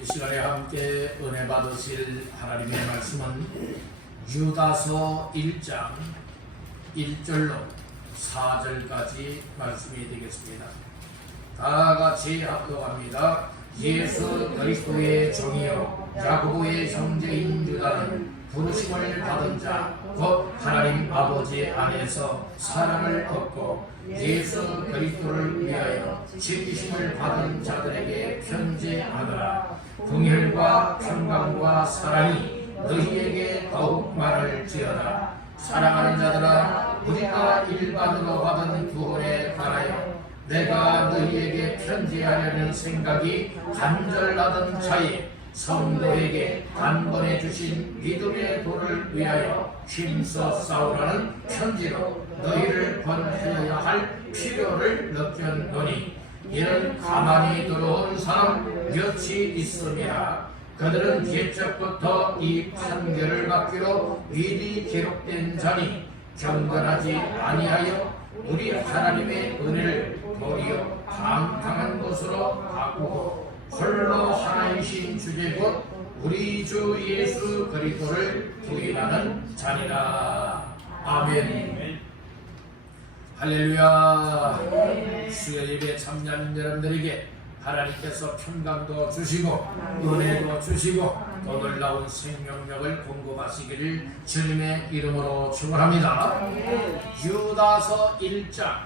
이 시간에 함께 은혜 받으실 하나님의 말씀은 유다서 1장 1절로 4절까지 말씀이 되겠습니다. 다 같이 합독합니다. 예수 그리스도의 종이요 야고보의 형제인 유다는 부르심을 받은 자 곧 하나님 아버지 안에서 사랑을 얻고 예수 그리스도를 위하여 지키심을 받은 자들에게 편지하노라. 긍휼과 평강과 사랑이 너희에게 더욱 말할지어다. 사랑하는 자들아, 우리가 일반으로 받은 구원에 관하여 내가 너희에게 편지하려는 생각이 간절하던 차에 성도에게 단번에 주신 믿음의 도를 위하여 힘써 싸우라는 편지로 너희를 권하여야 할 필요를 느꼈노니, 이는 가만히 들어온 사람 몇이 있음이라. 그들은 옛적부터 이 판결을 받기로 미리 기록된 자니 경건하지 아니하여 우리 하나님의 은혜를 도리어 방탕한 것으로 바꾸고 홀로 하나이신 주제 곧 우리 주 예수 그리스도를 부인하는 자니라. 아멘. 할렐루야. 수요 예배 참여하는 여러분들에게 하나님께서 평강도 주시고 은혜도 주시고 더 놀라운 생명력을 공급하시기를 주님의 이름으로 축원합니다. 유다서 1장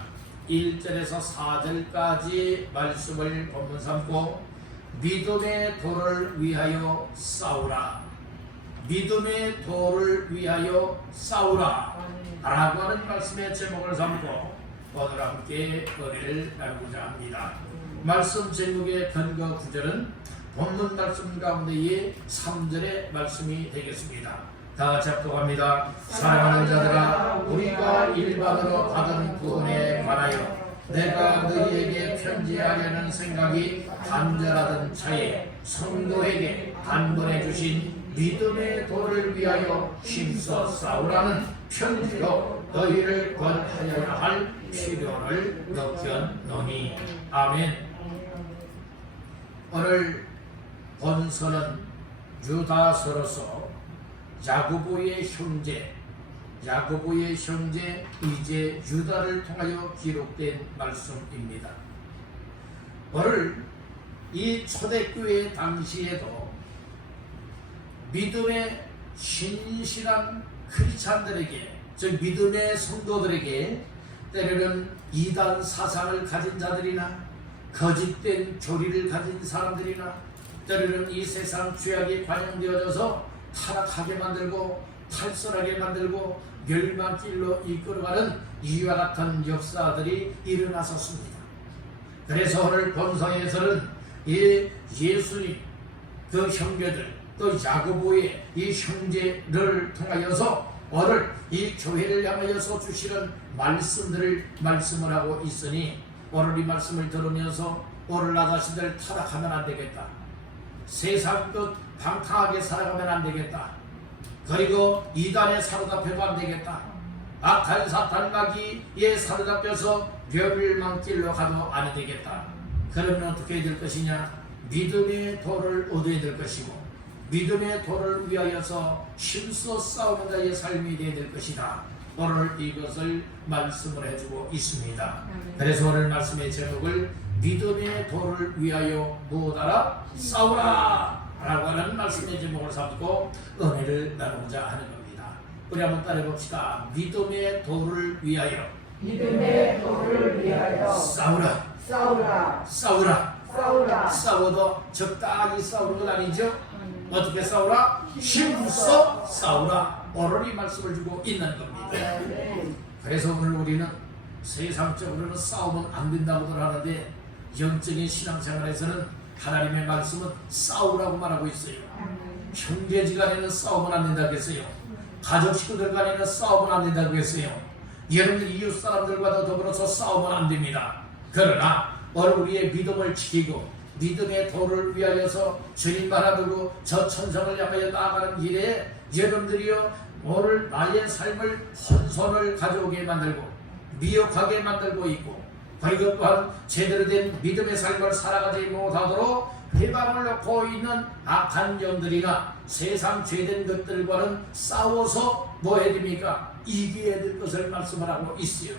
1절에서 4절까지 말씀을 본문 삼고 믿음의 도를 위하여 싸우라, 믿음의 도를 위하여 싸우라 라고 하는 말씀의 제목을 삼고 오늘 함께 은혜를 나누고자 합니다. 말씀 제목의 근거 구절은 본문 말씀 가운데의 3절의 말씀이 되겠습니다. 다 같이 합독합니다. 사랑하는 자들아, 우리가 일반으로 받은 구원에 관하여 내가 너희에게 편지하려는 생각이 간절하던 차에 성도에게 단번에 주신 믿음의 도를 위하여 힘써 싸우라는 편지로 너희를 권하여야 할 필요를 느꼈노니. 아멘. 오늘 본서는 유다서로서 야고보의 형제 이제 유다를 통하여 기록된 말씀입니다. 오늘 이 초대교회 당시에도 믿음의 신실한 크리스찬들에게, 즉 믿음의 성도들에게 때로는 이단 사상을 가진 자들이나 거짓된 교리를 가진 사람들이나 때로는 이 세상 죄악에 관영되어져서 타락하게 만들고 탈선하게 만들고 멸망길로 이끌어가는 이와 같은 역사들이 일어났었습니다. 그래서 오늘 본성에서는 이 예수님 그 형제들 또 야고보의 이 형제를 통하여서 오늘 이 교회를 향하여서 주시는 말씀을 하고 있으니, 오늘 이 말씀을 들으면서 오늘 나 자신들 타락하면 안 되겠다, 세상 끝 방탕하게 살아가면 안 되겠다, 그리고 이단에 사로잡혀도 안 되겠다, 악한 사탄 마귀에 사로잡혀서 멸망길로 가도 안 되겠다. 그러면 어떻게 될 것이냐? 믿음의 도를 얻어야 될 것이고 믿음의 도를 위하여서 힘써 싸우는 자의 삶이 되어야 될 것이다. 오늘 이것을 말씀을 해주고 있습니다. 그래서 오늘 말씀의 제목을 믿음의 도를 위하여 무엇하라? 싸우라 라고 하는 말씀의 제목을 삼고 은혜를 나누고자 하는 겁니다. 우리 한번 따라해봅시다. 믿음의 도를 위하여 싸우라. 싸워도 적당히 싸우는 건 아니죠. 어떻게 싸우라? 힘써 싸우라. 오늘 이 말씀을 주고 있는 겁니다. 그래서 오늘 우리는 세상적으로는 싸우면 안 된다고들 하는데, 영적인 신앙생활에서는 하나님의 말씀은 싸우라고 말하고 있어요. 형제지간에는 싸우면 안 된다고 했어요. 가족 식구들 간에는 싸우면 안 된다고 했어요. 여러분들 이웃 사람들과도 더불어서 싸우면 안 됩니다. 그러나 오늘 우리의 믿음을 지키고 믿음의 도를 위하여서 주님 바라보고 저 천성을 향하여 나아가는 길에 여러분들이요, 오늘 나의 삶을 혼선을 가져오게 만들고 미혹하게 만들고 있고 그리고 또한 제대로 된 믿음의 삶을 살아가지 못하도록 회방을 놓고 있는 악한 영들이나 세상 죄된 것들과는 싸워서 뭐 해야 됩니까? 이겨야 될 것을 말씀을 하고 있어요.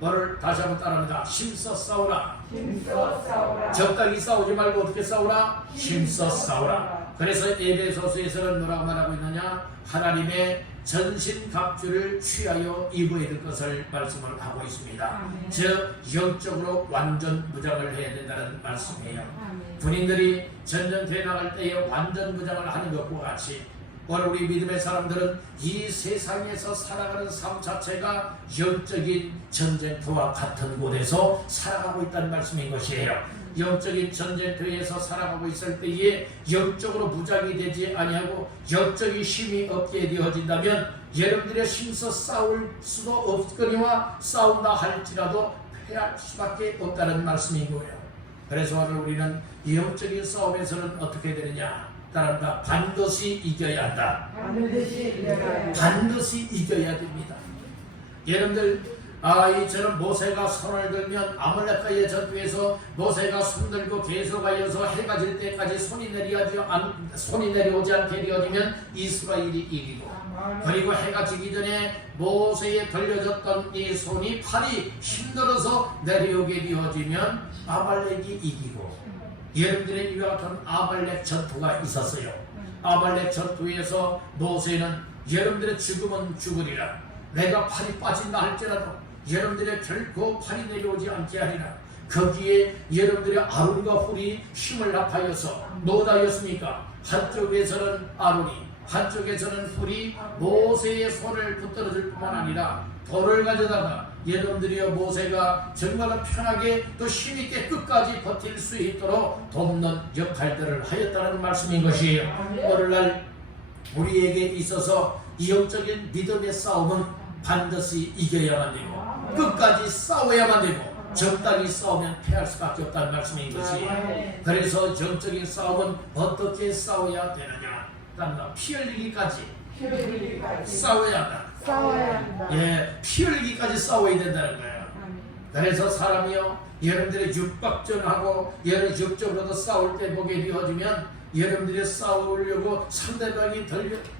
너를 다시 한번 따라합니다. 힘써 싸우라. 힘써 싸우라. 적당히 싸우지 말고 어떻게 싸우라? 힘써 싸우라. 그래서 에베소서에서는 뭐라고 말하고 있느냐? 하나님의 전신갑주를 취하여 입어야 될 것을 말씀을 하고 있습니다. 즉 영적으로 완전 무장을 해야 된다는 말씀이에요. 군인들이 전쟁터에 나갈 때에 완전 무장을 하는 것과 같이 오늘 우리 믿음의 사람들은 이 세상에서 살아가는 삶 자체가 영적인 전쟁터와 같은 곳에서 살아가고 있다는 말씀인 것이에요. 영적인 전쟁터에서 살아가고 있을 때에 영적으로 무장이 되지 아니하고 영적인 힘이 없게 되어진다면 여러분들의 힘써 싸울 수도 없거니와 싸운다 할지라도 패할 수밖에 없다는 말씀인 거예요. 그래서 오늘 우리는 영적인 싸움에서는 어떻게 되느냐? 따라합니다. 반드시 이겨야 한다. 반드시 이겨야 됩니다. 여러분들 이처럼 모세가 손을 들면 아말렉과의 전투에서 모세가 손 들고 계속하여서 해가 질 때까지 손이 내려오지 않게 되어지면 이스라엘이 이기고, 그리고 해가 지기 전에 모세에 벌려졌던 이 손이 팔이 힘들어서 내려오게 되어지면 아말렉이 이기고, 여러분들의 이와 같은 아말렉 전투가 있었어요. 아말렉 전투에서 모세는 여러분들의 죽음은 죽으리라, 내가 팔이 빠진다 할지라도 여러분들의 결코 팔이 내려오지 않게 하리라. 거기에 여러분들의 아론과 훌이 힘을 합하여서 뭐다였습니까? 한쪽에서는 아론이, 한쪽에서는 훌이 모세의 손을 붙들어줄 뿐만 아니라 돌을 가져다가 여러분들이여 모세가 정말로 편하게 또 힘있게 끝까지 버틸 수 있도록 돕는 역할들을 하였다는 말씀인 것이에요. 오늘날 우리에게 있어서 영적인 믿음의 싸움은 반드시 이겨야만 되고 끝까지 싸워야만 되고 적당히 싸우면 패할 수밖에 없다는 말씀인 것이에요. 그래서 영적인 싸움은 어떻게 싸워야 되느냐? 피 흘리기까지 싸워야 한다. 예, 피 흘리기까지 싸워야 된다는 거예요. 그래서 사람이요, 여러분들의 육박전하고 여러 육적으로도 싸울 때 보게 되어지면 여러분들이 싸우려고 상대방이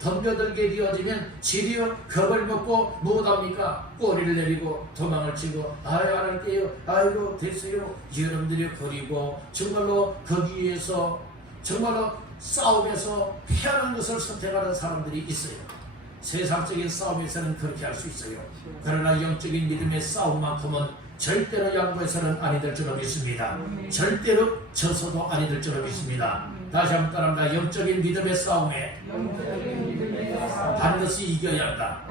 덤벼들게 되어지면 지리어 겁을 먹고 무엇합니까? 꼬리를 내리고 도망을 치고 아유 안 할게요, 아이고 됐어요. 여러분들이 버리고 정말로 거기에서 정말로 싸움에서 피하는 것을 선택하는 사람들이 있어요. 세상적인 싸움에서는 그렇게 할 수 있어요. 그러나 영적인 믿음의 싸움만큼은 절대로 양보해서는 아니 될 줄로 믿습니다. 절대로 져서도 아니 될 줄로 믿습니다. 다시 한번 따라합니다. 영적인 믿음의 싸움에 반드시 이겨야 한다.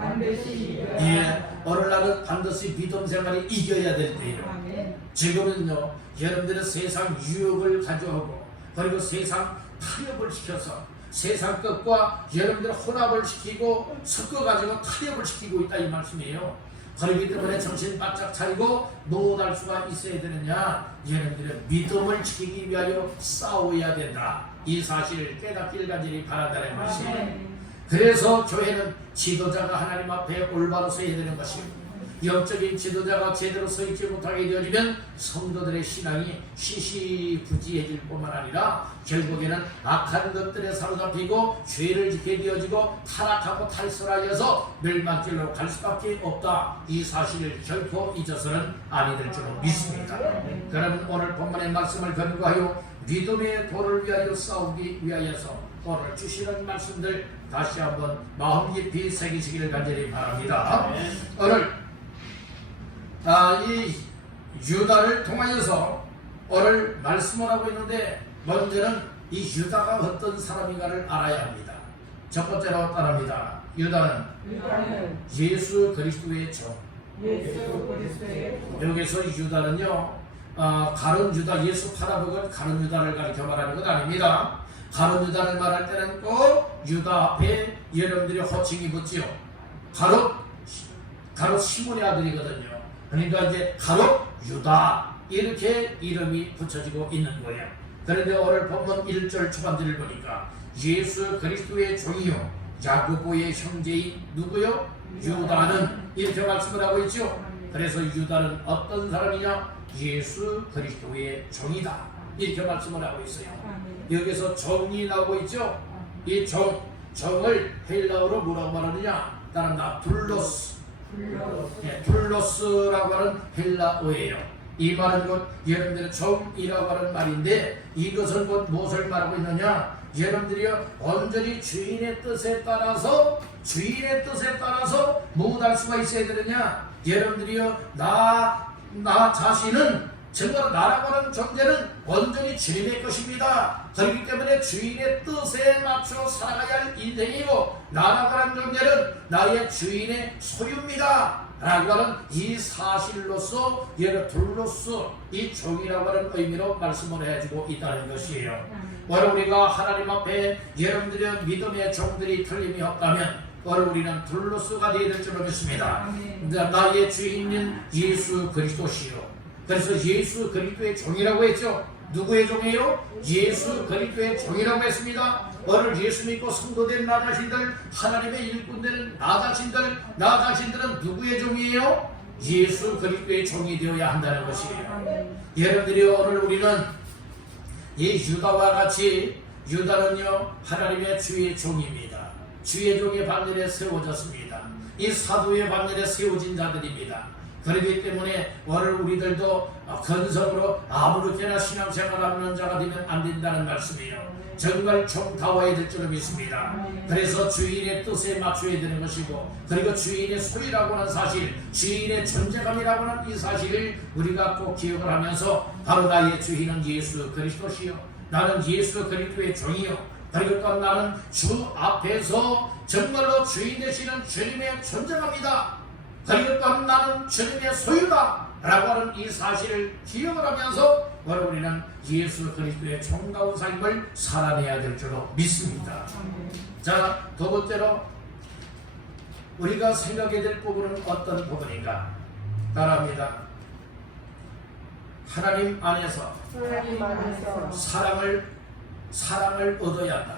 예, 오늘날은 반드시 믿음 생활이 이겨야 될 때예요. 지금은요, 여러분들의 세상 유혹을 가져오고 그리고 세상 타협을 시켜서 세상 것과 여러분들 혼합을 시키고 섞어가지고 타협을 시키고 있다 이 말씀이에요. 그렇기 때문에 정신 바짝 차리고 무엇할 수가 있어야 되느냐? 여러분들의 믿음을 지키기 위하여 싸워야 된다. 이 사실을 깨닫기를 간절히 바란다는 것이에요. 그래서 교회는 지도자가 하나님 앞에 올바로 서야 되는 것이고, 영적인 지도자가 제대로 서 있지 못하게 되어지면 성도들의 신앙이 시시부지해질 뿐만 아니라 결국에는 악한 것들에 사로잡히고 죄를 짓게 되어지고 타락하고 탈선하여서 멸망길로 갈 수밖에 없다. 이 사실을 결코 잊어서는 아니 될 줄로 믿습니다. 그러면 오늘 본문의 말씀을 근거하여 믿음의 도를 위하여 싸우기 위하여서 오늘 주시는 말씀들 다시 한번 마음 깊이 새기시기를 간절히 바랍니다. 오늘 이 유다를 통하여서 오늘 말씀을 하고 있는데, 먼저는 이 유다가 어떤 사람인가를 알아야 합니다. 첫 번째로 따릅니다. 유다는 예수 그리스도의 종. 여기서 유다는요, 가룟 유다, 예수 팔아먹은 가룟 유다를 가리켜 말하는 것 아닙니다. 가룟 유다를 말할 때는 꼭 유다 앞에 여러분들이 호칭이 붙지요. 가룟 시몬의 아들이거든요. 그러니까 이제 가룟 유다 이렇게 이름이 붙여지고 있는 거예요. 그런데 오늘 본문 1절 초반절을 보니까 예수 그리스도의 종이요 야고보의 형제인 누구요? 유다는 이렇게 말씀을 하고 있죠. 그래서 유다는 어떤 사람이냐? 예수 그리스도의 종이다. 이렇게 말씀을 하고 있어요. 여기서 종이 나오고 있죠. 이 종을 헬라어로 뭐라고 말하느냐? 따른다. 둘로스. 예, 둘로스라고 하는 헬라어예요. 이 말은 곧 여러분들의 종이라고 하는 말인데, 이것은 곧 무엇을 말하고 있느냐? 여러분들이요 온전히 주인의 뜻에 따라서 무엇할 수가 있어야 되느냐? 여러분들이요 나 자신은 정말 나라고 하는 존재는 온전히 주인의 것입니다. 그렇기 때문에 주인의 뜻에 맞춰 살아가야 할 인생이고, 나라고 하는 존재는 나의 주인의 소유입니다 라고 하는 이 사실로서 여러 둘로서 이 종이라고 하는 의미로 말씀을 해주고 있다는 것이에요. 오늘 우리가 하나님 앞에 여러분들의 믿음의 종들이 틀림이 없다면 오늘 우리는 둘로서가 되어야 될 줄로 믿습니다. 나의 주인은 예수 그리스도시요. 그래서 예수 그리스도의 종이라고 했죠. 누구의 종이에요? 예수 그리스도의 종이라고 했습니다. 오늘 예수 믿고 성도된 나 자신들, 하나님의 일꾼된 나 자신들은 누구의 종이에요? 예수 그리스도의 종이 되어야 한다는 것이에요. 여러분들이 오늘 우리는 이 유다와 같이, 유다는요 하나님의 주의 종입니다. 주의 종의 반열에 세워졌습니다. 이 사도의 반열에 세워진 자들입니다. 그렇기 때문에 오늘 우리들도 건성으로 아무렇게나 신앙생활하는 자가 되면 안 된다는 말씀이에요. 정말 종다워야 될 줄로 믿습니다. 그래서 주인의 뜻에 맞춰야 되는 것이고, 그리고 주인의 소유라고 하는 사실, 주인의 존재감이라고 하는 이 사실을 우리가 꼭 기억을 하면서, 바로 나의 주인은 예수 그리스도시요, 나는 예수 그리스도의 종이요, 그리고 또 나는 주 앞에서 정말로 주인 되시는 주님의 존재감이다, 그리고 또 나는 주님의 소유다 라고 하는 이 사실을 기억을 하면서 오늘 우리는 예수 그리스도의 종다운 삶을 살아내야 될 줄로 믿습니다. 자, 두 번째로 우리가 생각해야 될 부분은 어떤 부분인가? 따라합니다. 하나님 안에서 사랑을 얻어야 한다.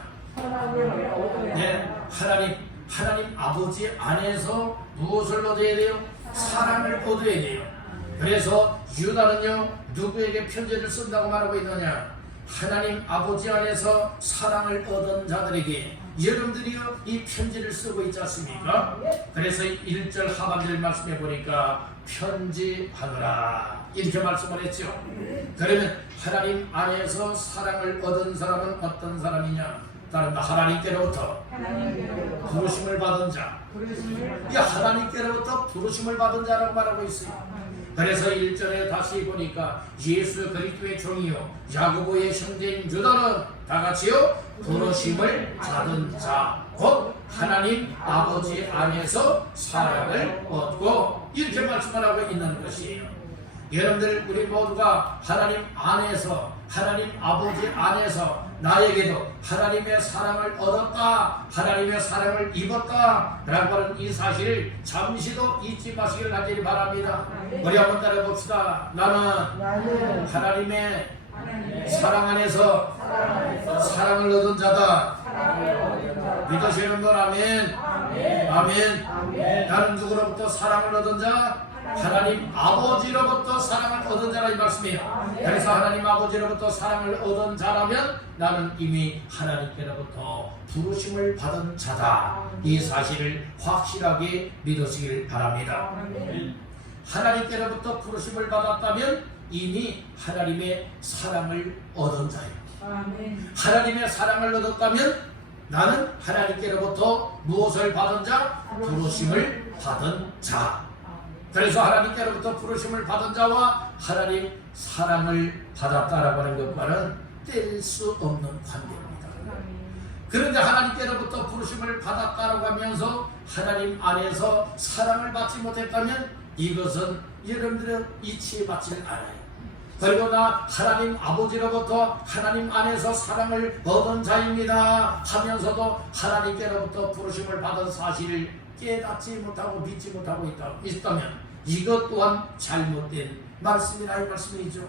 네, 하나님 아버지 안에서 무엇을 얻어야 돼요? 사랑을 얻어야 돼요. 그래서 유다는요 누구에게 편지를 쓴다고 말하고 있느냐? 하나님 아버지 안에서 사랑을 얻은 자들에게 여러분들이요 이 편지를 쓰고 있지 않습니까? 그래서 1절 하반절 말씀해 보니까 편지하노라 이렇게 말씀을 했죠. 그러면 하나님 안에서 사랑을 얻은 사람은 어떤 사람이냐? 다른 하나님께로부터 부르심을 받은 자. 이 하나님께로부터 부르심을 받은 자라고 말하고 있어요. 그래서 1절에 다시 보니까 예수 그리스도의 종이요 야고보의 형제인 유다는 다같이요 부르심을 받은 자, 곧 하나님 아버지 안에서 사랑을 얻고 이렇게 말씀을 하고 있는 것이에요. 여러분들 우리 모두가 하나님 안에서, 하나님 아버지 안에서 나에게도 하나님의 사랑을 얻었다, 하나님의 사랑을 입었다 라고 하는 이 사실을 잠시도 잊지 마시길 간절히 바랍니다. 우리 한번 따라 봅시다. 나는 하나님의 사랑 안에서 사랑을 얻은 자다. 믿으시는 분 아멘. 아멘. 나는 누구로부터 사랑을 얻은 자? 하나님 아버지로부터 사랑을 얻은 자라 이 말씀이에요. 그래서 하나님 아버지로부터 사랑을 얻은 자라면 나는 이미 하나님께로부터 부르심을 받은 자다. 이 사실을 확실하게 믿으시길 바랍니다. 하나님께로부터 부르심을 받았다면 이미 하나님의 사랑을 얻은 자예요. 하나님의 사랑을 얻었다면 나는 하나님께로부터 무엇을 받은 자? 부르심을 받은 자. 그래서 하나님께로부터 부르심을 받은 자와 하나님 사랑을 받았다라고 하는 것과는 뗄 수 없는 관계입니다. 그런데 하나님께로부터 부르심을 받았다라고 하면서 하나님 안에서 사랑을 받지 못했다면 이것은 여러분들은 이치에 맞지 않아요. 그리고 나 하나님 아버지로부터 하나님 안에서 사랑을 얻은 자입니다 하면서도 하나님께로부터 부르심을 받은 사실을 깨닫지 못하고 믿지 못하고 있다면 이것 또한 잘못된 말씀이라 이 말씀이죠.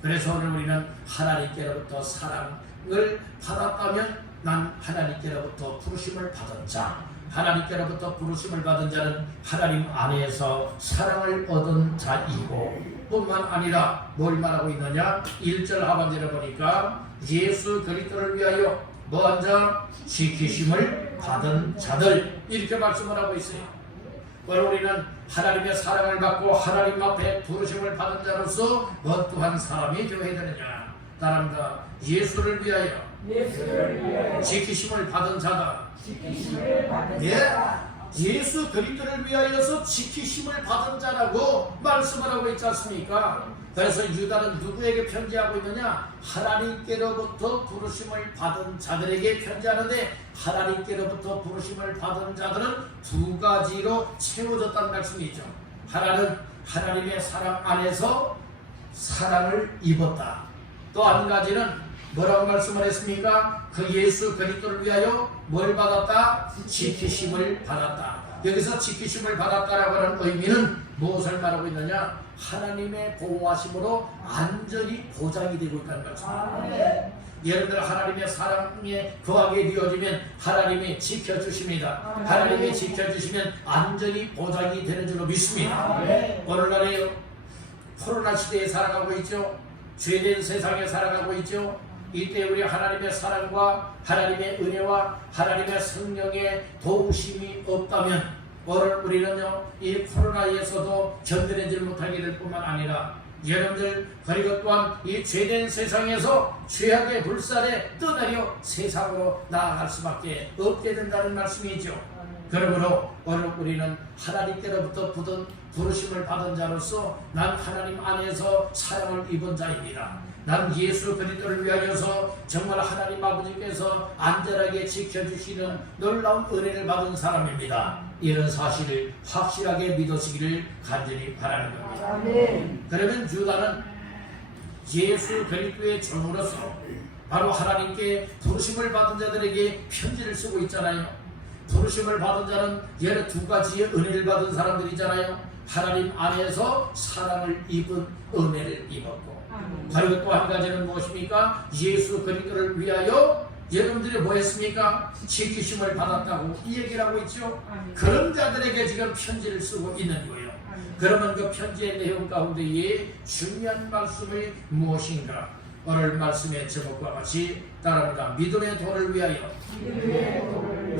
그래서 오늘 우리는 하나님께로부터 사랑을 받았다면 난 하나님께로부터 부르심을 받은 자, 하나님께로부터 부르심을 받은 자는 하나님 안에서 사랑을 얻은 자이고 뿐만 아니라 뭘 말하고 있느냐? 1절 하반절에 보니까 예수 그리스도를 위하여 뭐한 자? 지키심을 받은 자들 이렇게 말씀을 하고 있어요. 바로 우리는 하나님의 사랑을 받고 하나님 앞에 부르심을 받은 자로서 어떠한 사람이 되어야 되느냐? 따릅니다. 예수를 위하여 지키심을 받은 자다. 예수 그리스도를 위하여서 지키심을 받은 자라고 말씀을 하고 있지 않습니까? 그래서 유다는 누구에게 편지하고 있느냐? 하나님께로부터 부르심을 받은 자들에게 편지하는데 하나님께로부터 부르심을 받은 자들은 두 가지로 채워졌다는 말씀이죠. 하나는 하나님의 사랑 안에서 사랑을 입었다. 또 한 가지는 뭐라고 말씀을 했습니까? 그 예수 그리스도를 위하여 뭘 받았다? 지키심을 받았다. 여기서 지키심을 받았다라고 하는 의미는 무엇을 말하고 있느냐? 하나님의 보호하심으로 안전이 보장이 되고 있다는 말씀입니다. 여러분들 하나님의 사랑에 거하게 되어지면 하나님이 지켜주십니다. 하나님이 지켜주시면 안전이 보장이 되는 줄로 믿습니다. 오늘날에 코로나 시대에 살아가고 있죠. 죄된 세상에 살아가고 있죠. 이때 우리 하나님의 사랑과 하나님의 은혜와 하나님의 성령의 도우심이 없다면 오늘 우리는요 이 코로나에서도 견뎌내지 못하게 될 뿐만 아니라 여러분들 그리고 또한 이 죄된 세상에서 죄악의 불살에 떠나려 세상으로 나아갈 수밖에 없게 된다는 말씀이죠. 그러므로 오늘 우리는 하나님께로부터 부르심을 받은 자로서 난 하나님 안에서 사랑을 입은 자입니다. 난 예수 그리스도를 위하여서 정말 하나님 아버지께서 안전하게 지켜주시는 놀라운 은혜를 받은 사람입니다. 이런 사실을 확실하게 믿으시기를 간절히 바라는 겁니다. 그러면 유다는 예수 그리스도의 종으로서 바로 하나님께 부르심을 받은 자들에게 편지를 쓰고 있잖아요. 부르심을 받은 자는 여러 두 가지의 은혜를 받은 사람들이잖아요. 하나님 안에서 사랑을 입은 은혜를 입었고 그리고 또 한 가지는 무엇입니까? 예수 그리스도를 위하여 여러분들이 뭐 했습니까? 지키심을 받았다고 이 얘기를 하고 있죠. 그런 자들에게 지금 편지를 쓰고 있는 거예요. 그러면 그 편지의 내용 가운데에 중요한 말씀이 무엇인가? 오늘 말씀의 제목과 같이 따라합니다. 믿음의 도를 위하여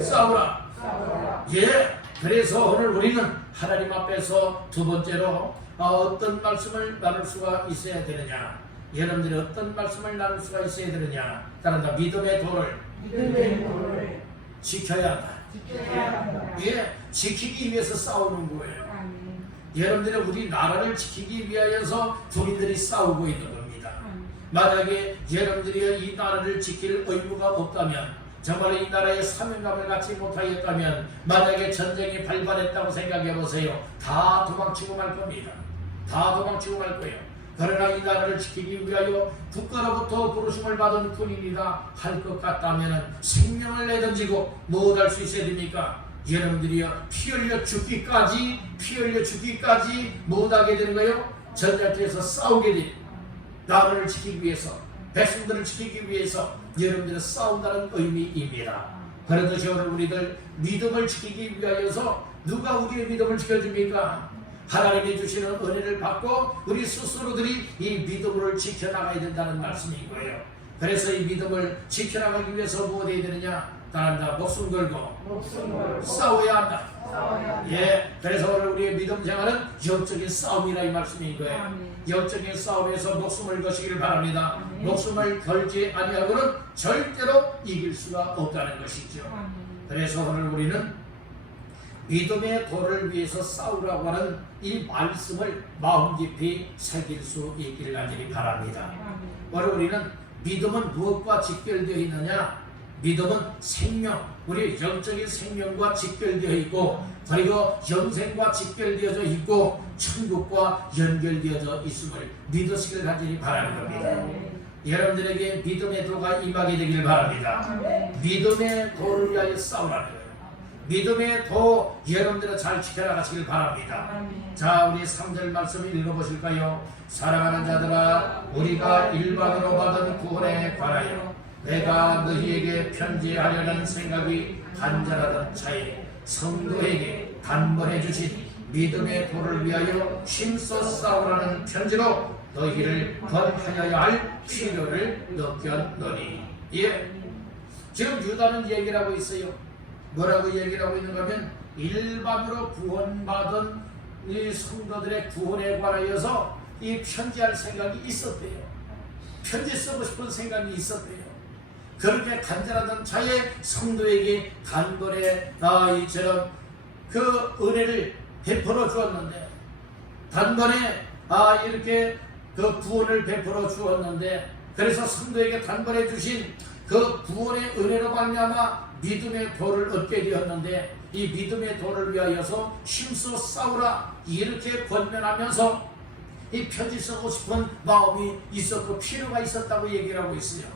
싸우라. 예. 그래서 오늘 우리는 하나님 앞에서 두 번째로 어떤 말씀을 나눌 수가 있어야 되느냐? 여러분들이 어떤 말씀을 나눌 수가 있어야 되느냐? 따라다 믿음의 도를 지켜야 한다. 예, 지키기 위해서 싸우는 거예요. 여러분들이 우리 나라를 지키기 위하여서 군인들이 싸우고 있는 겁니다. 만약에 여러분들이 이 나라를 지킬 의무가 없다면 정말 이 나라의 사명감을 갖지 못하였다면 만약에 전쟁이 발발했다고 생각해보세요. 다 도망치고 말 겁니다. 다 도망치고 말 거예요. 그러나 이 나라를 지키기 위하여 국가로부터 부르심을 받은 군인이다 할 것 같다면 생명을 내던지고 뭐 할 수 있어야 됩니까? 여러분들이요 피 흘려 죽기까지 못하게 되는 거예요. 전쟁터에서 싸우게 됩니다. 나라를 지키기 위해서 백성들을 지키기 위해서 여러분들은 싸운다는 의미입니다. 그렇듯이 오늘 우리들 믿음을 지키기 위하여서 누가 우리의 믿음을 지켜줍니까? 하나님이 주시는 은혜를 받고 우리 스스로들이 이 믿음을 지켜나가야 된다는 말씀인 거예요. 그래서 이 믿음을 지켜나가기 위해서 무엇 해야 되느냐? 따른다. 목숨 걸고 싸워야 한다. 예, 그래서 오늘 우리의 믿음 생활은 영적인 싸움이라 이 말씀인 거예요. 영적인 싸움에서 목숨을 거시기를 바랍니다. 목숨을 걸지 아니하고는 절대로 이길 수가 없다는 것이죠. 그래서 오늘 우리는 믿음의 도를 위해서 싸우라고 하는 이 말씀을 마음 깊이 새길 수 있기를 간절히 바랍니다. 오늘 우리는 믿음은 무엇과 직결되어 있느냐? 믿음은 생명, 우리 영적인 생명과 직결되어 있고 그리고 영생과 직결되어져 있고 천국과 연결되어져 있음을 믿으시길 간절히 바라는 겁니다. 여러분들에게 믿음의 도가 임하게 되기를 바랍니다. 믿음의 도를 위하여 싸우라는 거예요. 믿음의 도 여러분들은 잘 지켜나가시길 바랍니다. 자, 우리 3절 말씀을 읽어보실까요? 사랑하는 자들아, 우리가 일반으로 받은 구원에 관하여 내가 너희에게 편지하려는 생각이 간절하던 차에 성도에게 단번에 주신 믿음의 도를 위하여 힘써 싸우라는 편지로 너희를 권하여야 할 필요를 느꼈노니. 예, 지금 유다는 얘기를 하고 있어요. 뭐라고 얘기를 하고 있는가 하면 일반으로 구원받은 이 성도들의 구원에 관하여서 이 편지할 생각이 있었대요. 편지 쓰고 싶은 생각이 있었대요. 그렇게 간절하던 차에 성도에게 단번에 이처럼 그 은혜를 베풀어 주었는데, 단번에 이렇게 그 구원을 베풀어 주었는데, 그래서 성도에게 단번에 주신 그 구원의 은혜로 말미암아 믿음의 도를 얻게 되었는데, 이 믿음의 도를 위하여서 힘써 싸우라 이렇게 권면하면서 이 편지 쓰고 싶은 마음이 있었고 필요가 있었다고 얘기를 하고 있어요.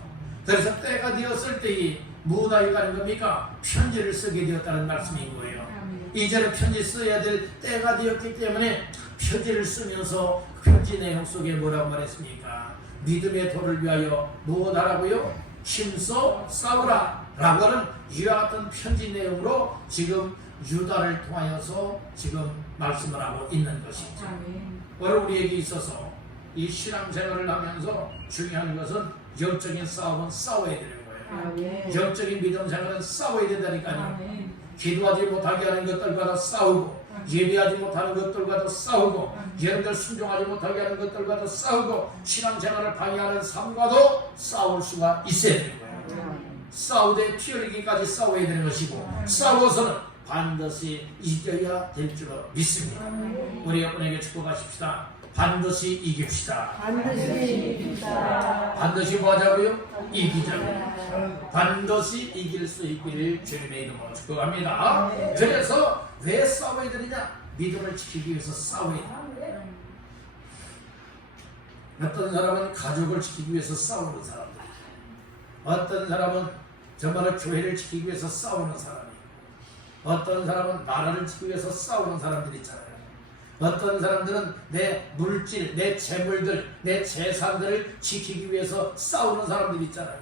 그래서 때가 되었을 때에 뭐가 있다는 겁니까? 편지를 쓰게 되었다는 말씀인 거예요. 이제는 편지 써야 될 때가 되었기 때문에 편지를 쓰면서 편지 내용 속에 뭐라고 말했습니까? 믿음의 도를 위하여 무엇하라고요? 힘써 싸우라 라고 하는 이와 같은 편지 내용으로 지금 유다를 통하여서 지금 말씀을 하고 있는 것이죠. 오늘 우리에게 있어서 이 신앙생활을 하면서 중요한 것은 영적인 싸움은 싸워야 되는 거예요. 영적인 믿음 생활은 싸워야 된다니까요. 기도하지 못하게 하는 것들과도 싸우고, 예배하지 못하는 것들과도 싸우고, 여러분들 순종하지 못하게 하는 것들과도 싸우고, 신앙생활을 방해하는 삶과도 싸울 수가 있어야 되는 거예요. 싸우되 피 흘리기까지 싸워야 되는 것이고, 싸워서는 반드시 이겨야 될 줄로 믿습니다. 우리 여러분에게 축복하십시다. 반드시 이깁시다. 반드시 뭐 하자고요? 이기자고요. 반드시 이길 수 있기를 주님의 이름으로 축복합니다. 그래서 왜 싸워야 되느냐? 믿음을 지키기 위해서 싸워야 돼요. 어떤 사람은 가족을 지키기 위해서 싸우는 사람들, 어떤 사람은 정말 교회를 지키기 위해서 싸우는 사람이고, 어떤 사람은 나라를 지키기 위해서 싸우는 사람들이 있잖아요. 어떤 사람들은 내 물질, 내 재물들, 내 재산들을 지키기 위해서 싸우는 사람들이 있잖아요.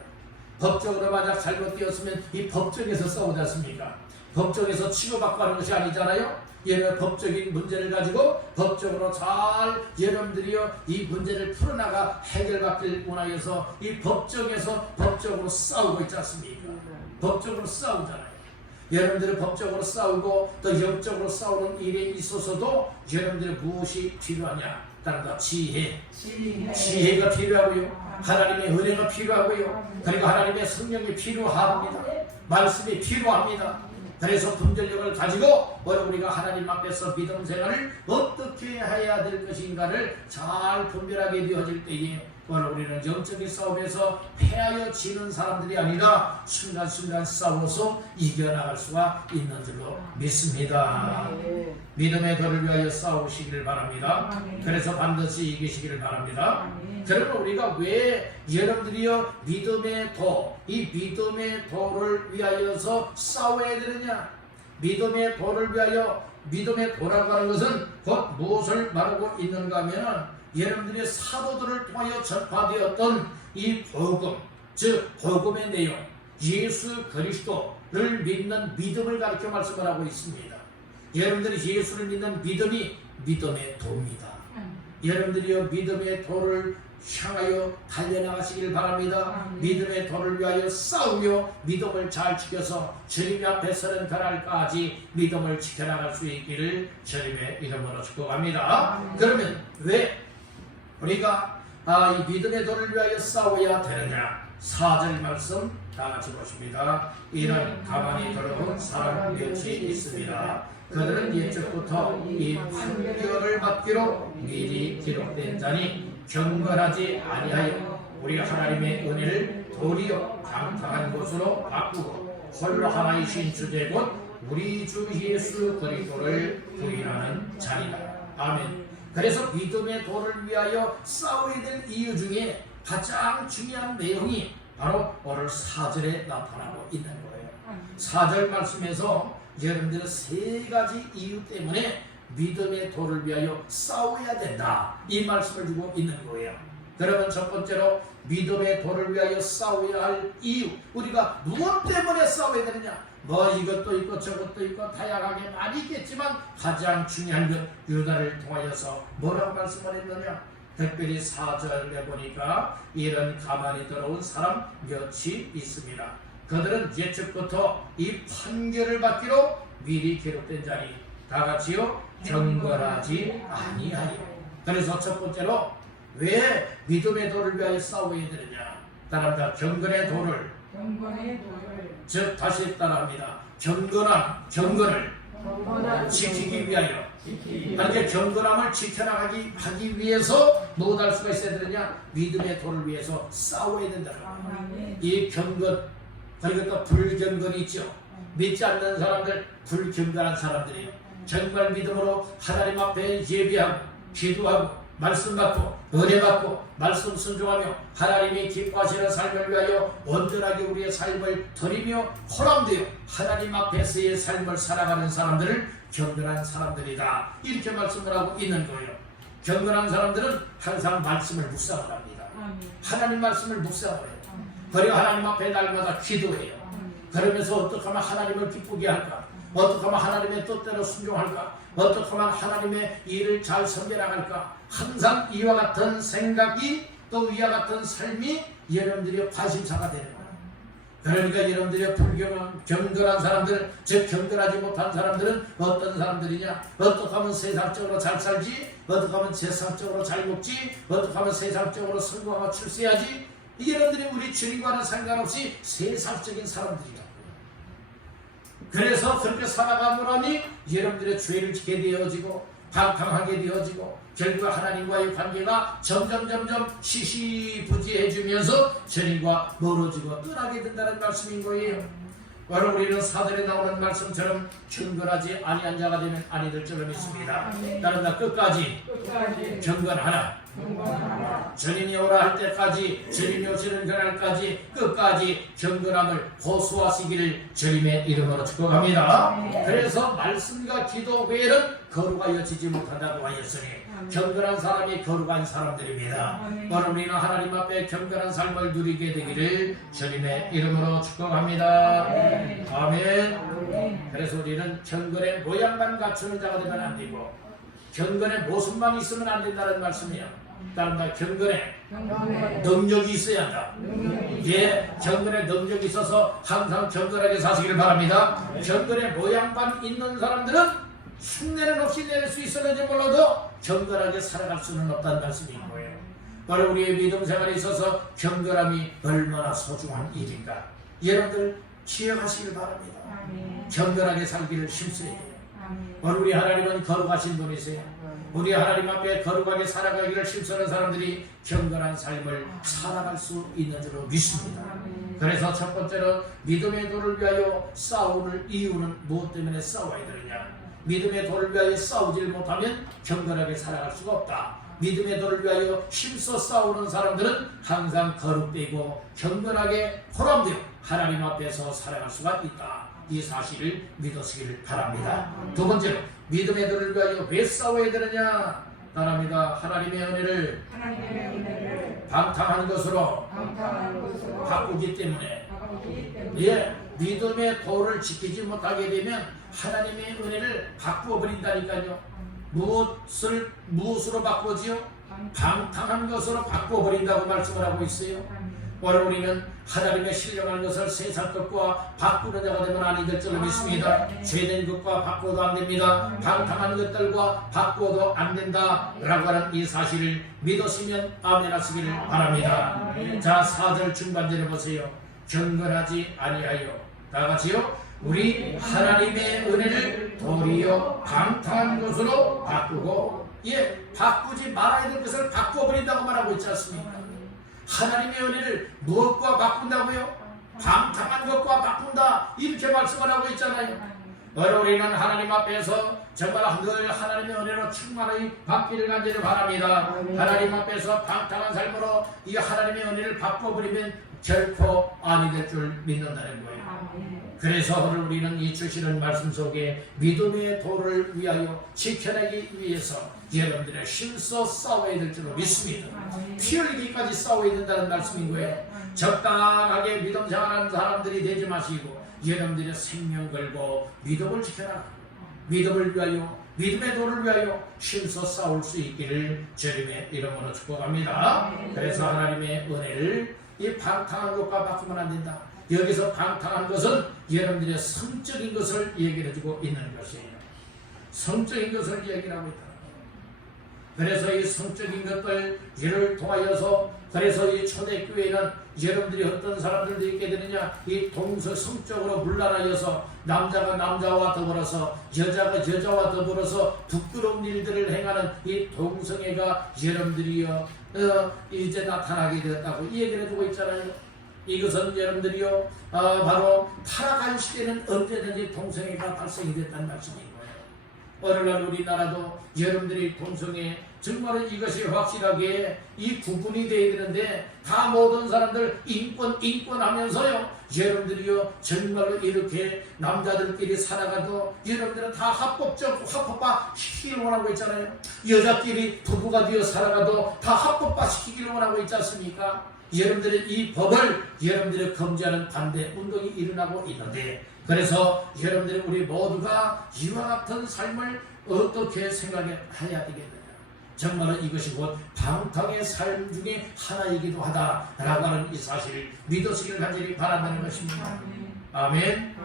법적으로 만약 잘못되었으면 이 법정에서 싸우지 않습니까? 법정에서 치고받고 하는 것이 아니잖아요. 여러 법적인 문제를 가지고 법적으로 잘 여러분들이요 이 문제를 풀어나가 해결받길 원하여서 이 법정에서 법적으로 싸우고 있지 않습니까? 법적으로 싸우잖아요. 여러분들이 법적으로 싸우고 또 영적으로 싸우는 일에 있어서도 여러분들이 무엇이 필요하냐? 따라서 지혜가 필요하고요, 하나님의 은혜가 필요하고요, 그리고 하나님의 성령이 필요합니다. 말씀이 필요합니다. 그래서 분별력을 가지고 우리가 하나님 앞에서 믿음 생활을 어떻게 해야 될 것인가를 잘 분별하게 되어질 때에 우리는 영적인 싸움에서 패하여 지는 사람들이 아니라 순간순간 싸워서 이겨나갈 수가 있는 줄로 믿습니다. 믿음의 도를 위하여 싸우시기를 바랍니다. 그래서 반드시 이기시기를 바랍니다. 그러면 우리가 왜 여러분들이요 믿음의 도, 이 믿음의 도를 위하여서 싸워야 되느냐? 믿음의 도를 위하여, 믿음의 도라고 하는 것은 곧 무엇을 말하고 있는가 하면 여러분들의 사도들을 통하여 전파되었던 이 복음, 즉 복음의 내용, 예수 그리스도를 믿는 믿음을 가르쳐 말씀을 하고 있습니다. 여러분들이 예수를 믿는 믿음이 믿음의 도입니다. 여러분들이요 믿음의 도를 향하여 달려나가시길 바랍니다. 믿음의 도를 위하여 싸우며 믿음을 잘 지켜서 주님 앞에 서는 그날까지 믿음을 지켜나갈 수 있기를 주님의 이름으로 축복합니다. 그러면 왜 우리가 이 믿음의 도를 위하여 싸워야 되느냐? 4절 말씀 다 같이 보십니다. 이는 가만히 들어본 사람 몇이 있습니다. 그들은 옛적부터 이 판결을 받기로 미리 기록된 자니 경건하지 아니하여 우리가 하나님의 은혜를 도리어 강탁한 곳으로 바꾸고 홀로 하나이신 주제 곧 우리 주 예수 그리스도를 부인하는 자리다. 아멘. 그래서 믿음의 도를 위하여 싸워야 될 이유 중에 가장 중요한 내용이 바로 오늘 4절에 나타나고 있는 거예요. 4절 말씀에서 여러분들은 3가지 이유 때문에 믿음의 도를 위하여 싸워야 된다, 이 말씀을 주고 있는 거예요. 그러면 첫 번째로 믿음의 도를 위하여 싸워야 할 이유, 우리가 무엇 때문에 싸워야 되느냐? 뭐 이것도 있고 저것도 있고 다양하게 많이 있겠지만 가장 중요한 것, 유다를 통하여서 뭐라고 말씀을 했느냐? 특별히 4절에 보니까 이런 가만히 들어온 사람 몇이 있습니다. 그들은 예측부터 이 판결을 받기로 미리 기록된 자니 다같이요 경건하지 아니하여. 그래서 첫 번째로 왜 믿음의 도를 위하여 싸워야 되느냐? 따라합니다. 경건의 도를, 즉 다시 따라합니다. 경건을 지키기 위하여. 그러니까 경건함을 지켜나가기 하기 위해서 무엇할 수가 있어야 되느냐? 믿음의 도를 위해서 싸워야 된다. 이 경건, 그리고 또 불경건이 있죠. 믿지 않는 사람들, 불경건한 사람들이에요. 정말 믿음으로 하나님 앞에 예비하고 기도하고 말씀 받고 은혜 받고 말씀 순종하며 하나님이 기뻐하시는 삶을 위하여 온전하게 우리의 삶을 드리며 호람되어 하나님 앞에서의 삶을 살아가는 사람들을 경건한 사람들이다, 이렇게 말씀을 하고 있는 거예요. 경건한 사람들은 항상 말씀을 묵상을 합니다. 하나님 말씀을 묵상을 해요. 그리고 하나님 앞에 날마다 기도해요. 그러면서 어떻게 하면 하나님을 기쁘게 할까? 어떻게 하면 하나님의 뜻대로 순종할까? 어떻게 하면 하나님의 일을 잘 섬겨나갈까? 항상 이와 같은 생각이 또 이와 같은 삶이 여러분들의 관심사가 되는 거예요. 그러니까 여러분들의 경건한 사람들, 즉 경건하지 못한 사람들은 어떤 사람들이냐? 어떻게 하면 세상적으로 잘 살지? 어떻게 하면 세상적으로 잘 먹지? 어떻게 하면 세상적으로 성공하고 출세하지? 여러분들이 우리 주님과는 상관없이 세상적인 사람들이다. 그래서 그렇게 살아가노라니 여러분들의 죄를 지게 되어지고 방탕하게 되어지고 결국 하나님과의 관계가 점점 시시부지해지면서 주님과 멀어지고 떠나게 된다는 말씀인 거예요. 바로 우리는 사절에 나오는 말씀처럼 경건하지 아니한 자가 되면 아니 될 줄을 믿습니다. 따른다. 끝까지 경건하라. 주님이 오라 할 때까지, 주님이 오시는 그날까지 끝까지 경건함을 고수하시기를 주님의 이름으로 축복합니다. 그래서 말씀과 기도 외에는 거룩하여 지지 못한다고 하였으니 경건한 사람이 거룩한 사람들입니다. 오늘 우리는 하나님 앞에 경건한 삶을 누리게 되기를 주님의 이름으로 축복합니다. 아멘. 그래서 우리는 경건의 모양만 갖추는 자가 되면 안 되고 경건의 모습만 있으면 안 된다는 말씀이에요. 따른다. 경건의 능력이 있어야 한다. 예, 경건의 능력이 있어서 항상 경건하게 사시기를 바랍니다. 경건의 모양만 있는 사람들은 흉내는 없이 내릴 수 있었는지 몰라도 경건하게 살아갈 수는 없다는 말씀인 거예요. 바로 우리의 믿음 생활에 있어서 경건함이 얼마나 소중한 일인가 여러분들 기억하시길 바랍니다. 경건하게 살기를 힘쓰게 돼요. 바로 우리 하나님은 거룩하신 분이세요. 우리 하나님 앞에 거룩하게 살아가기를 힘쓰는 사람들이 경건한 삶을 살아갈 수 있는 줄로 믿습니다. 그래서 첫 번째로 믿음의 도를 위하여 싸우는 이유는 무엇 때문에 싸워야 되느냐? 믿음의 도를 위하여 싸우질 못하면 경건하게 살아갈 수가 없다. 믿음의 도를 위하여 힘써 싸우는 사람들은 항상 거룩되고 경건하게 보람되어 하나님 앞에서 살아갈 수가 있다. 이 사실을 믿으시기를 바랍니다. 두 번째로 믿음의 도를 위하여 왜 싸워야 되느냐? 따라합니다. 하나님의 은혜를 방탕한 것으로 바꾸기 때문에. 예, 믿음의 도를 지키지 못하게 되면 하나님의 은혜를 바꾸어 버린다니까요. 무엇으로 바꾸지요? 방탕한 것으로 바꾸어 버린다고 말씀을 하고 있어요. 오늘 우리는 하나님의 신령한 것을 세상 것과 바꾸는 자가 되면 아니 될 줄로 믿습니다. 죄된 것과 바꾸어도 안 됩니다. 방탕한 것들과 바꾸어도 안 된다 라고 하는 이 사실을 믿으시면 아멘 하시기를 바랍니다. 자, 4절 중반절에 보세요. 경건하지 아니하여. 다 같이요. 우리 하나님의 은혜를 도리어 방탕한 것으로 바꾸고, 예, 바꾸지 말아야 될 것을 바꿔버린다고 말하고 있지 않습니까? 하나님의 은혜를 무엇과 바꾼다고요? 방탕한 것과 바꾼다, 이렇게 말씀을 하고 있잖아요. 우리는 하나님 앞에서 정말 늘 하나님의 은혜로 충만히 받기를 간절히 바랍니다. 하나님 앞에서 방탕한 삶으로 이 하나님의 은혜를 바꿔버리면 결코 아니 될 줄 믿는다는 거예요. 그래서 오늘 우리는 이 주시는 말씀 속에 믿음의 도를 위하여 지켜내기 위해서 여러분들의 힘써 싸워야 될 줄로 믿습니다. 피 흘리기까지 싸워야 된다는 말씀인 거예요. 적당하게 믿음 생활하는 사람들이 되지 마시고 여러분들의 생명 걸고 믿음을 지켜라. 믿음을 위하여, 믿음의 도를 위하여 힘써 싸울 수 있기를 주님의 이름으로 축복합니다. 그래서 하나님의 은혜를 이 방탕한 것과 바꾸면 안 된다. 여기서 방탕한 것은 여러분들의 성적인 것을 얘기해주고 있는 것이에요. 성적인 것을 얘기하고 있다. 그래서 이 성적인 것들을 통하여서, 그래서 이 초대교회는 여러분들이 어떤 사람들도 있게 되느냐, 이 동서성적으로 물러나여서 남자가 남자와 더불어서 여자가 여자와 더불어서 부끄러운 일들을 행하는 이 동성애가 여러분들이요 이제 나타나게 되었다고 이 얘기를 해주고 있잖아요. 이것은 여러분들이요 바로 타락한 시대는 언제든지 동성애가 발생이 됐다는 말씀인 거예요. 오늘날 우리나라도 여러분들이 동성애 정말은 이것이 확실하게 이 구분이 되어야 되는데 다 모든 사람들 인권 하면서요 여러분들이요 정말로 이렇게 남자들끼리 살아가도 여러분들은 다 합법화 시키기를 원하고 있잖아요. 여자끼리 부부가 되어 살아가도 다 합법화 시키기를 원하고 있지 않습니까? 여러분들의 이 법을 여러분들의 금지하는 반대 운동이 일어나고 있는데, 그래서 여러분들이 우리 모두가 이와 같은 삶을 어떻게 생각해야 되겠느냐. 정말로 이것이 곧 방탕의 삶 중에 하나이기도 하다라고 하는 이 사실을 믿으시길 간절히 바란다는 것입니다. 아멘.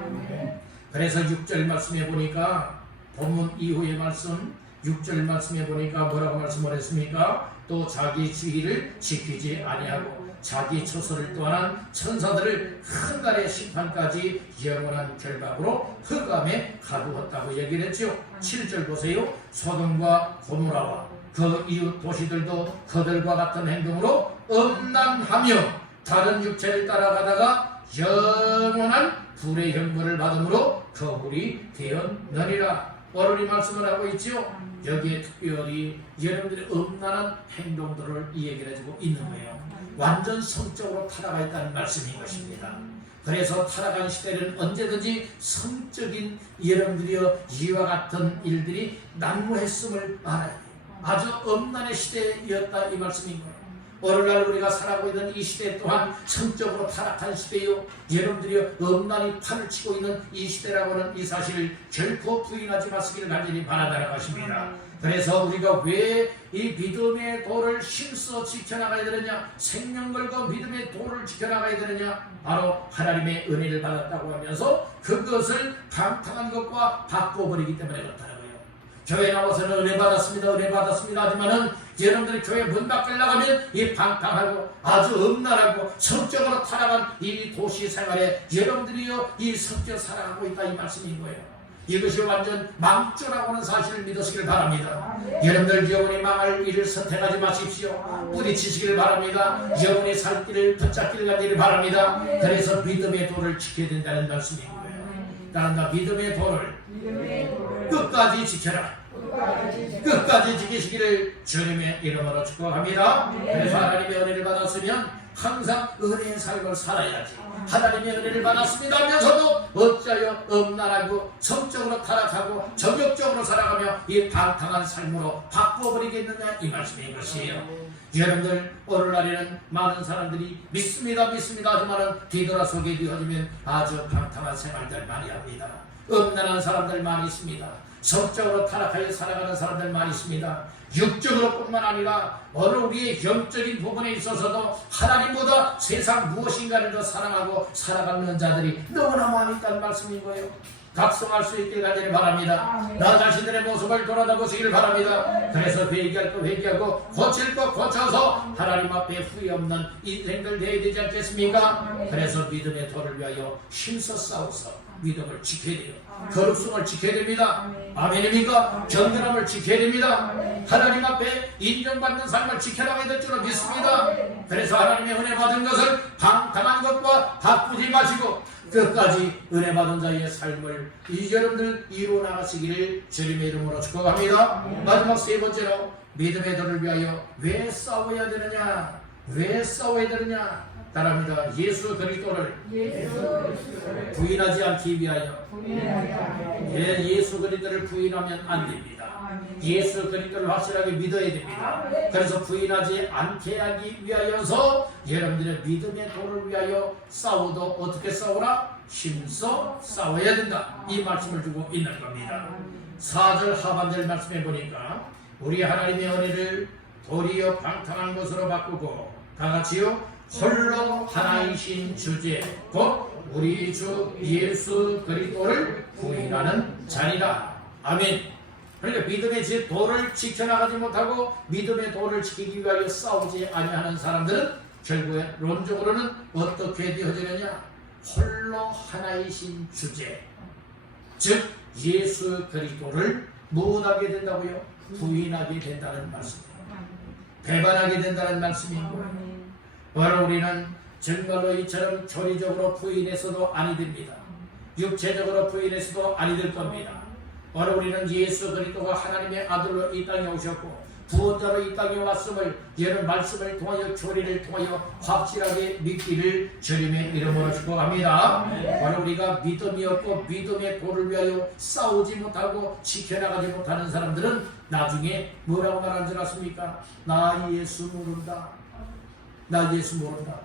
그래서 6절 말씀에 보니까 본문 이후의 말씀 6절 말씀에 보니까 뭐라고 말씀을 했습니까? 또 자기 주의를 지키지 아니하고 자기 처소를 떠난 천사들을 큰 날의 심판까지 영원한 결박으로 흑암에 가두었다고 얘기를 했죠. 7절 보세요. 소돔과 고모라와 그 이웃 도시들도 그들과 같은 행동으로 음란하며 다른 육체를 따라가다가 영원한 불의 형벌을 받음으로 거물이 되었느니라. 오늘 이 말씀을 하고 있죠. 여기에 특별히 여러분들의 음란한 행동들을 이 얘기를 해주고 있는 거예요. 완전 성적으로 타락하 있다는 말씀인 것입니다. 그래서 타락한 시대는 언제든지 성적인 여러분들이여 이와 같은 일들이 난무했음을 알아야 돼요. 아주 음란의 시대였다 이 말씀인 거예요. 오늘날 우리가 살아가고 있는 이 시대 또한 성적으로 타락한 시대요. 여러분들이 음란히 판을 치고 있는 이 시대라고는 이 사실을 결코 부인하지 마시기를 간절히 바란다는 것입니다. 그래서 우리가 왜 이 믿음의 도를 힘써 지켜나가야 되느냐, 생명 걸고 믿음의 도를 지켜나가야 되느냐, 바로 하나님의 은혜를 받았다고 하면서 그것을 방탕한 것과 바꿔버리기 때문에 그렇다는 거예요. 교회 나와서는 은혜 받았습니다 하지만은 여러분들이 교회 문 밖을 나가면 이 방탕하고 아주 음란하고 성적으로 타락한 이 도시 생활에 여러분들이요 이 성적 살아가고 있다 이 말씀인 거예요. 이것이 완전 망조라고 하는 사실을 믿으시길 바랍니다. 여러분들 영원히 망할 일을 선택하지 마십시오. 뿌리치시기를 바랍니다. 영원히 살 길을 붙잡기를 간절히 바랍니다. 그래서 믿음의 도를 지켜야 된다는 말씀인 거예요. 따른다 믿음의 도를 끝까지 지켜라. 끝까지 지키시기를 주님의 이름으로 축복합니다. 그래서 하나님의 은혜를 받았으면 항상 은혜의 삶을 살아야지. 하나님의 은혜를 받았습니다 하면서도 어찌하여 음란하고 성적으로 타락하고 정욕적으로 살아가며 이 방탕한 삶으로 바꿔버리겠느냐 이 말씀인 것이에요. 여러분들 오늘날에는 많은 사람들이 믿습니다 하지만은 뒤돌아서게 되어지면 아주 방탕한 생활들 많이 합니다. 음란한 사람들 많이 있습니다. 성적으로 타락하여 살아가는 사람들 많이 있습니다. 육적으로 뿐만 아니라 어느 우리의 영적인 부분에 있어서도 하나님보다 세상 무엇인가를 더 사랑하고 살아가는 자들이 너무나 많이 있다는 말씀인 거예요. 각성할 수 있길 간절히 바랍니다. 나 자신들의 모습을 돌아다보시길 바랍니다. 그래서 회개할 거 회개하고 고칠 거 고쳐서 하나님 앞에 후회 없는 인생들 되어야 되지 않겠습니까? 그래서 믿음의 도를 위하여 힘써 싸워서 믿음을 지켜야 돼요. 거룩성을 지켜야 됩니다. 아멘입니까? 견고함을 지켜야 됩니다. 하나님 앞에 인정받는 삶을 지켜나가야 될 줄로 믿습니다. 그래서 하나님의 은혜 받은 것을 방탕한 것과 바꾸지 마시고 끝까지 은혜 받은 자의 삶을 여러분들 이루어 나가시기를 주님의 이름으로 축복합니다. 마지막 세 번째로 믿음의 도를 위하여 왜 싸워야 되느냐? 왜 싸워야 되느냐? 따라합니다. 예수 그리스도를 부인하지 않기 위하여. 예수 그리스도를 부인하면 안 됩니다. 예수 그리스도를 확실하게 믿어야 됩니다. 그래서 부인하지 않게 하기 위하여서 여러분들의 믿음의 도를 위하여 싸워도 어떻게 싸우라? 힘써 싸워야 된다. 이 말씀을 주고 있는 겁니다. 4절 하반절 말씀해 보니까 우리 하나님의 은혜를 도리어 방탕한 것으로 바꾸고 다같이요 홀로 하나이신 주제 곧 우리 주 예수 그리스도를 부인하는 자리라. 아멘. 그러니까 믿음의 도를 지켜나가지 못하고 믿음의 도를 지키기 위하여 싸우지 아니하는 사람들은 결국에 론적으로는 어떻게 되어지느냐? 홀로 하나이신 주제 즉 예수 그리스도를 무엇하게 된다고요? 부인하게 된다는 말씀이에요. 배반하게 된다는 말씀이고, 바로 우리는 정말로 이처럼 교리적으로 부인해서도 아니 됩니다. 육체적으로 부인해서도 아니 될 겁니다. 바로 우리는 예수 그리스도가 하나님의 아들로 이 땅에 오셨고 구원자로 이 땅에 왔음을 이런 말씀을 통하여 교리를 통하여 확실하게 믿기를 주님의 이름으로 축복합니다. 바로 우리가 믿음이 없고 믿음의 도를 위하여 싸우지 못하고 지켜나가지 못하는 사람들은 나중에 뭐라고 말하는 줄 아십니까? 나 예수 모른다. 나 예수 모른다.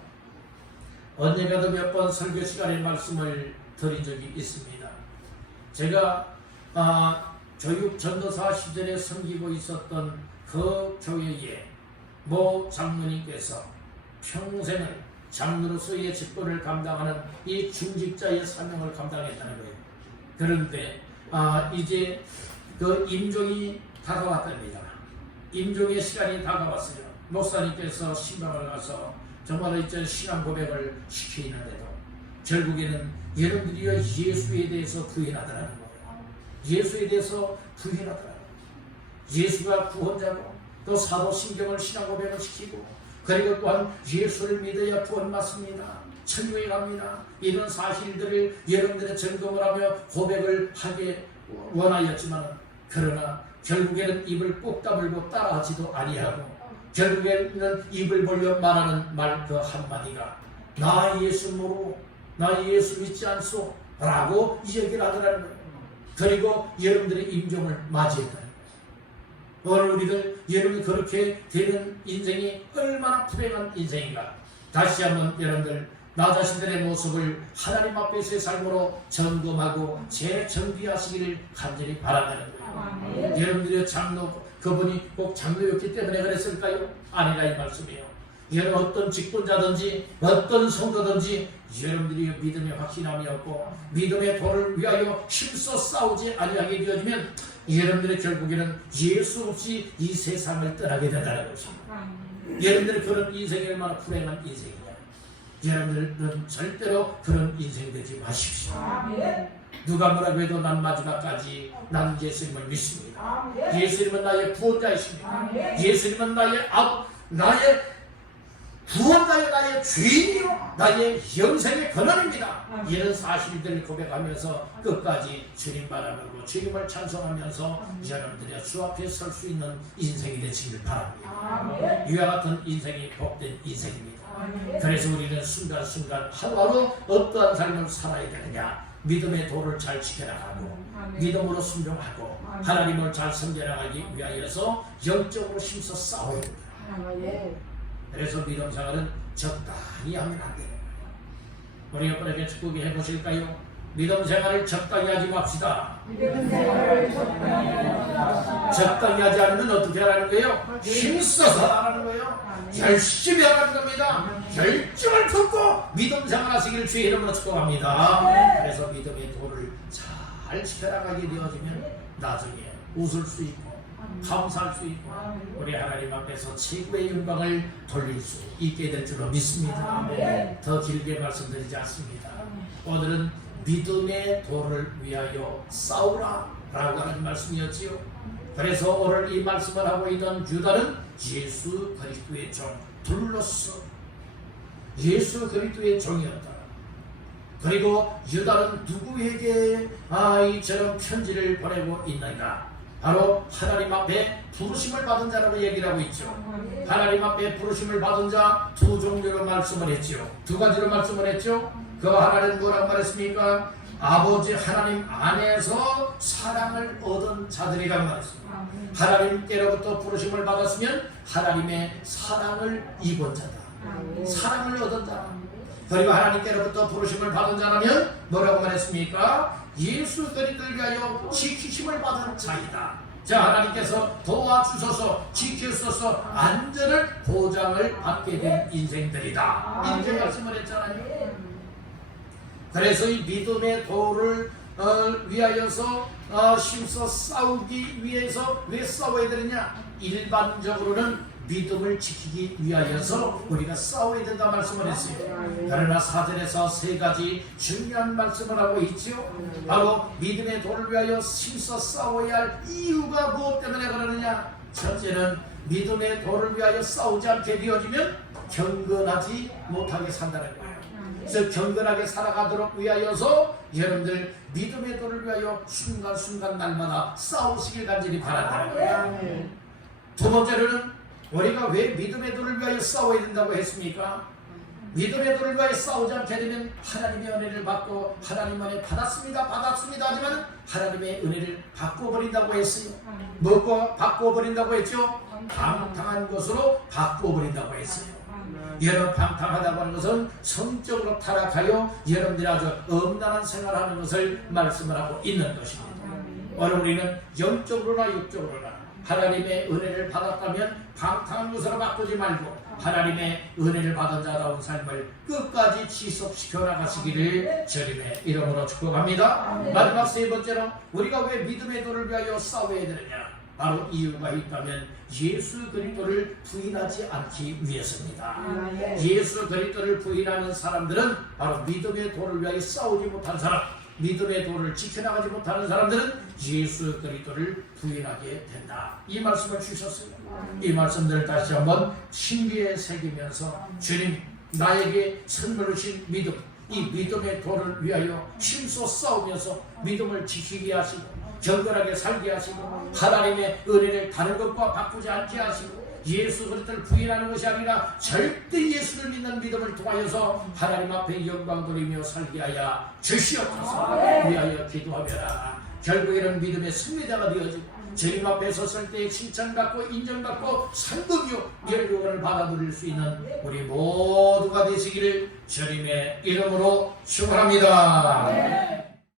언젠가도 몇 번 설교 시간에 말씀을 드린 적이 있습니다. 제가 교육 전도사 시절에 섬기고 있었던 그 교회의 모 장로님께서 평생을 장로로서의 직분을 감당하는 이 중직자의 사명을 감당했다는 거예요. 그런데 이제 그 임종이 다가왔답니다. 임종의 시간이 다가왔어요. 목사님께서 신방을 가서 정말 이제 신앙 고백을 시키는데도 결국에는 여러분들이 예수에 대해서 부인하더라는 거예요. 예수에 대해서 부인하더라고요. 예수가 구원자고 또 사도신경을 신앙 고백을 시키고 그리고 또한 예수를 믿어야 구원받습니다. 천국에 갑니다. 이런 사실들을 여러분들의 점검을 하며 고백을 하게 원하였지만 그러나 결국에는 입을 꾹 다물고 따라하지도 아니하고 결국에는 입을 벌려 말하는 말 그 한마디가 나 예수 모르고 나 예수 믿지 않소 라고 얘기를 하더라는 거예요. 그리고 여러분들의 임종을 맞이했다는 거예요. 오늘 우리들 여러분이 그렇게 되는 인생이 얼마나 불행한 인생인가. 다시 한번 여러분들 나 자신들의 모습을 하나님 앞에서의 삶으로 점검하고 재정비하시기를 간절히 바란다는 거예요. 여러분들의 장로 그분이 꼭 장로였기 때문에 그랬을까요? 아니라 이 말씀이에요. 여러분 어떤 직분자든지 어떤 성도든지 여러분들이 믿음의 확신함이 없고 믿음의 도를 위하여 힘써 싸우지 아니하게 되어지면 여러분들의 결국에는 예수 없이 이 세상을 떠나게 된다는 것입니다. 여러분들의 그런 인생이 얼마나 불행한 인생이냐. 여러분들은 절대로 그런 인생 되지 마십시오. 누가 뭐라고 해도 난 마지막까지 난 예수님을 믿습니다. 예수님은 나의 구원자이십니다. 예수님은 나의 구원자여 나의 주인이요 나의 영생의 근원입니다. 이런 사실들을 고백하면서 끝까지 주님 바라보고 주님을 찬송하면서 여러분들이 주 앞에 설 수 있는 인생이 되시길 바랍니다. 이와 같은 인생이 복된 인생입니다. 그래서 우리는 순간순간 하루하루 어떠한 삶을 살아야 되느냐. 믿음의 도를 잘 지켜나가고 믿음으로 순종하고 하나님을 잘 섬겨나가기 위하여서 영적으로 힘써 싸워야 됩니다. 그래서 믿음 생활은 적당히 하면 안 돼요. 우리 여러분에게 축복이 해보실까요? 믿음 생활을 적당히 하지 맙시다. 적당히 하지 않으면 어떻게 하라는 거예요? 힘써서 하라는 거예요. 열심히 하라는 겁니다. 결정을 걷고 믿음 생활하시기를 주의 이름으로 축복합니다. 그래서 믿음의 도를 잘 지켜나가게 되어지면 나중에 웃을 수 있고 감사할 수 있고 우리 하나님 앞에서 최고의 영광을 돌릴 수 있게 될 줄로 믿습니다. 더 길게 말씀드리지 않습니다. 오늘은 믿음의 도를 위하여 싸우라 라고 하는 말씀이었지요. 그래서 오늘 이 말씀을 하고 있는 유다는 예수 그리스도의 종 둘러서 예수 그리스도의 종이었다. 그리고 유다는 누구에게 이처럼 편지를 보내고 있는가? 바로 하나님 앞에 부르심을 받은 자라고 얘기를 하고 있죠. 하나님 앞에 부르심을 받은 자 두 종류로 말씀을 했죠. 두 가지로 말씀을 했죠. 그 하나는 뭐라고 말했습니까? 아버지 하나님 안에서 사랑을 얻은 자들이라고 말했습니다. 하나님께로부터 부르심을 받았으면 하나님의 사랑을 입은 자다. 사랑을 얻은 자다. 그리고 하나님께로부터 부르심을 받은 자라면 뭐라고 말했습니까? 예수 그리스도를 위하여 지키심을 받은 자이다. 자, 하나님께서 도와주셔서 지키셔서 안전을 보장을 받게 된 인생들이다. 이렇게 말씀을 했잖아요. 그래서 이 믿음의 도를 위하여서 힘써 싸우기 위해서 왜 싸워야 되느냐? 일반적으로는 믿음을 지키기 위하여서 우리가 싸워야 된다 말씀을 했어요. 그러나 사전에서 세 가지 중요한 말씀을 하고 있지요. 바로 믿음의 도를 위하여 힘써 싸워야 할 이유가 무엇 때문에 그러느냐? 첫째는 믿음의 도를 위하여 싸우지 않게 되어지면 경건하지 못하게 산다는 거예요. 그래서 경건하게 살아가도록 위하여서 여러분들 믿음의 도를 위하여 순간순간 날마다 싸우시길 간절히 바란다는 거예요. 두 번째로는 우리가 왜 믿음의 도를 위하여 싸워야 된다고 했습니까? 믿음의 도를 위하여 싸우지 않게 되면 하나님의 은혜를 받고 하나님 은혜 받았습니다 하지만 하나님의 은혜를 바꿔버린다고 했어요. 뭐고 바꿔버린다고 했죠? 방탕한 것으로 바꿔버린다고 했어요. 여러분, 방탕하다고 하는 것은 성적으로 타락하여 여러분들이 아주 엄난한 생활하는 것을 말씀을 하고 있는 것입니다. 오늘 우리는 영적으로나 육적으로나 하나님의 은혜를 받았다면 방탕한 것으로 바꾸지 말고 하나님의 은혜를 받은 자다운 삶을 끝까지 지속시켜 나가시기를 주님의 이름으로 축복합니다. 마지막 세 번째로 우리가 왜 믿음의 도를 위하여 싸워야 되느냐? 바로 이유가 있다면 예수 그리스도를 부인하지 않기 위해서입니다. 예수 그리스도를 부인하는 사람들은 바로 믿음의 도를 위하여 싸우지 못한 사람, 믿음의 도를 지켜나가지 못하는 사람들은 예수 그리스도를 부인하게 된다. 이 말씀을 주셨어요. 이 말씀들을 다시 한번 신비에 새기면서 주님, 나에게 선물로 주신 믿음, 이 믿음의 도를 위하여 힘써 싸우면서 믿음을 지키게 하시고 경건하게 살게 하시고 하나님의 은혜를 다른 것과 바꾸지 않게 하시고 예수 그리스도를 부인하는 것이 아니라 절대 예수를 믿는 믿음을 통하여서 하나님 앞에 영광 돌리며 살게 하여 주시옵소서. 위하여 기도하며라. 결국에는 믿음의 승리자가 되어지고 주님 앞에 섰을 때 칭찬받고 인정받고 상급이요 열국을 받아 누릴 수 있는 우리 모두가 되시기를 주님의 이름으로 축원합니다.